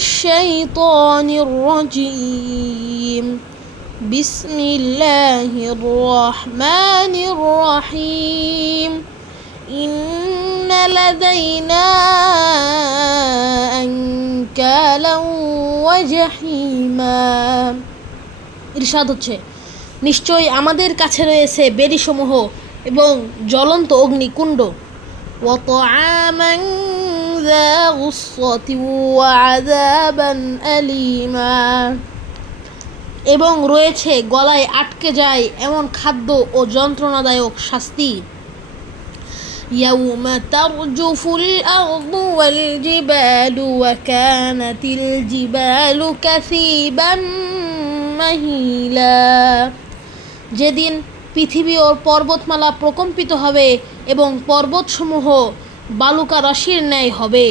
الشيطان الرجيم بسم الله الرحمن الرحيم إن لدينا أنكالا وجحيما ইরশাদ হচ্ছে নিশ্চয়ই আমাদের কাছে রয়েছে বেড়িসমূহ এবং জ্বলন্ত অগ্নিকুণ্ড وطعاما ذا غصة وعذابا أليما এবং রয়েছে গলায় আটকে যায় এমন খাদ্য ও যন্ত্রণাদায়ক শাস্তি يوم ترجف الأرض والجبال وكانت الجبال كثيبا مهيلا যেদিন পৃথিবী ও পর্বতমালা প্রকম্পিত হবে এবং পর্বতসমূহ বালুকা রাশির ন্যায় হবে।